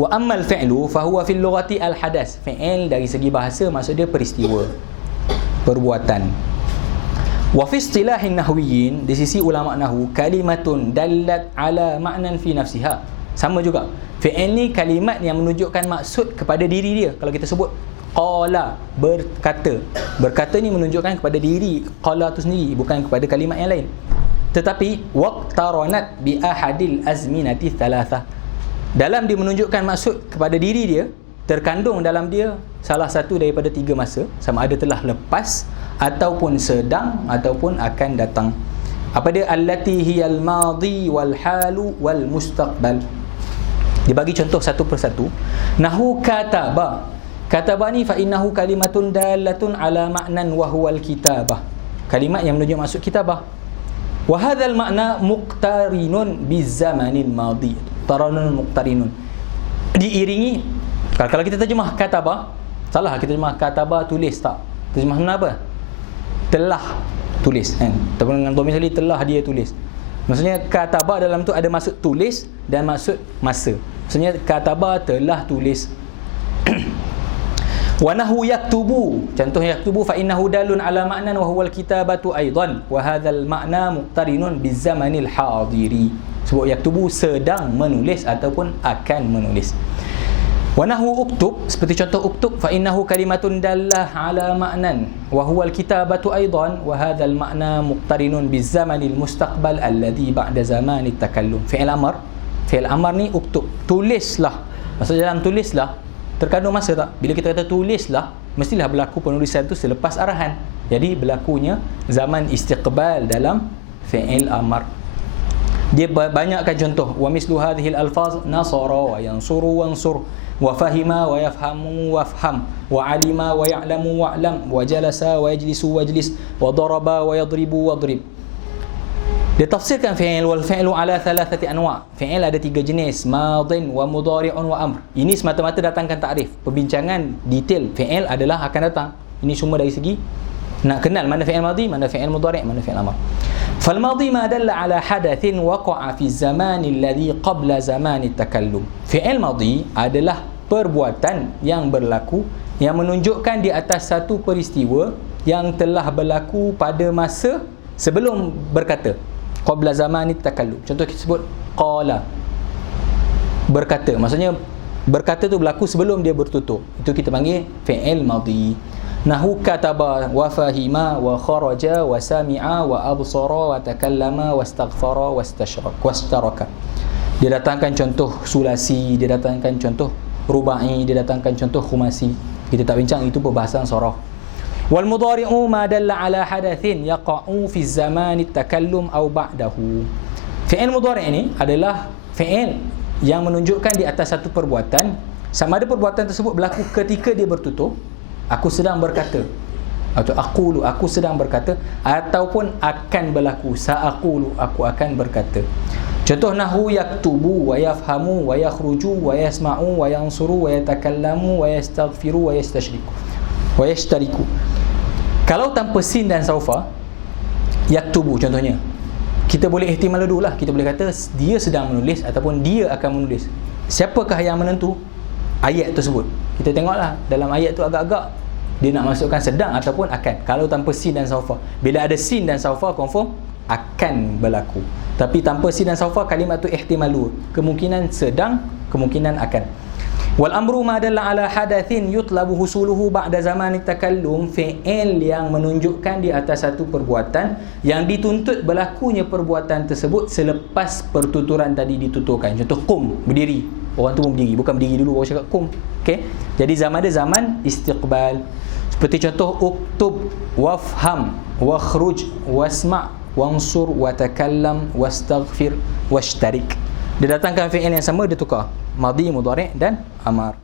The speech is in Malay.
Wa ammal fi'lu fahuwa fil lughati al hadas. Fi'il dari segi bahasa maksud dia peristiwa, perbuatan. Wa fi istilahin nahwiyin, di sisi ulama nahwu, kalimatun dallat ala ma'nan fi nafsiha. Sama juga. Fi'il ni kalimat yang menunjukkan maksud kepada diri dia. Kalau kita sebut qala, berkata. Berkata ni menunjukkan kepada diri qala tu sendiri, bukan kepada kalimat yang lain. Tetapi waqtaranat bi ahadil azminati thalatha. Dalam dia menunjukkan maksud kepada diri dia, terkandung dalam dia salah satu daripada 3 masa, sama ada telah lepas ataupun sedang ataupun akan datang. Apa dia? Allati hiyal madhi wal halu wal mustaqbal. Dia bagi contoh satu persatu. Nahu kataba. Kataba ni fa innahu kalimatun dalatun ala ma'nan wa huwal kitabah. Kalimat yang menunjuk maksud kitabah. Wa hadzal makna muqtarinun bizamanil madhi. Taranun muqtarinun. Diiringi, kalau kita terjemah kataba, salah kita terjemah kataba tulis, tak. Terjemah mana apa? Telah tulis, kan? Ataupun dengan domisili telah dia tulis. Maksudnya kataba dalam tu ada maksud tulis dan maksud masa. Maksudnya kataba telah tulis. Wa nahu yaktubu, contoh yaktubu fa innahu dalun ala ma'nan wa huwa al-kitabatu aidan wa hadzal ma'na muqtarinun bizamanil hadiri. Sebab yaktubu sedang menulis ataupun akan menulis. Wa nahu uktub, seperti contoh uktub fa innahu kalimatun dallah ala ma'nan wa huwa al-kitabatu aidan wa hadzal ma'na muqtarinun bizamanil mustaqbal alladhi ba'da zamanit takallum. Fi'il amr, fi'il amr ni uktub, tulislah. Maksud dalam tulislah terkandung masa tak? Bila kita kata tulislah, mestilah berlaku penulisan tu selepas arahan. Jadi berlakunya zaman istiqbal dalam fi'il amr. Dia banyakkan contoh. Wa mislu hadhil alfaz nasara wa yansuru wansur wa fahima wa yafhamu wafham wa alima wa ya'lamu wa'lam wa jalasa wa yajlisu wajlis wa daraba wa yadribu wadrib. Dia tafsirkan fi'il wal fi'lu ala thalathati anwa'. Fi'il ada 3 jenis, madin wa mudhari'un wa amr. Ini semata-mata datangkan takrif. Perbincangan detail fi'il adalah akan datang. Ini semua dari segi nak kenal mana fi'il madhi, mana fi'il mudhari', mana fi'il amr. Fal madhi ma dalla ala hadathin waqa'a fi zaman alladhi qabla zaman at-takallum. Fi'il madhi adalah perbuatan yang berlaku yang menunjukkan di atas satu peristiwa yang telah berlaku pada masa sebelum berkata. Qabla zamanit takallum. Contoh kita sebut qala, berkata. Maksudnya berkata tu berlaku sebelum dia bertutur. Itu kita panggil fi'il madhi. Nahu kataba wa fahima wa kharaja wa sami'a wa absara wa takallama wa astaghfara wa istaraka. Dia datangkan contoh sulasi, dia datangkan contoh rubai, dia datangkan contoh khumasi. Kita tak bincang, itu perbahasan saraf. Wal mudhari'u ma dalla ala hadathin yaqa'u fi zaman at-takallum aw ba'dahu. Fi'il mudhari' ini adalah fi'il yang menunjukkan di atas satu perbuatan, sama ada perbuatan tersebut berlaku ketika dia bertutur, aku sedang berkata, atau aqulu, aku sedang berkata, ataupun akan berlaku, sa'aqulu, aku akan berkata. Contoh nahu yaktubu wa yafhamu wa yakhruju wa yasma'u wa yansuru wa yatakallamu wa yastaghfiru wa yashtariku. Kalau tanpa sin dan saufa, yaktubu contohnya, kita boleh ihtimal dulu lah. Kita boleh kata dia sedang menulis ataupun dia akan menulis. Siapakah yang menentu ayat tersebut? Kita tengoklah dalam ayat tu agak-agak dia nak masukkan sedang ataupun akan. Kalau tanpa sin dan saufa, bila ada sin dan saufa, confirm akan berlaku. Tapi tanpa sin dan saufa, kalimat tu ihtimalu, kemungkinan sedang, kemungkinan akan. Wal amru ma dalla ala hadathin yutlabu husuluhu ba'da zaman takallum. Fi'il yang menunjukkan di atas satu perbuatan yang dituntut berlakunya perbuatan tersebut selepas pertuturan tadi dituturkan. Contoh qum, berdiri. Orang tu pun berdiri, bukan berdiri dulu baru cakap qum. Okey. Jadi zaman ada zaman istiqbal. Seperti contoh uktub, wafham, wakhruj, wasma', wansur, watakallam, wastaghfir, washtarik. Dia datangkan fi'il yang sama, dia tukar madhi, mudhari' dan amar.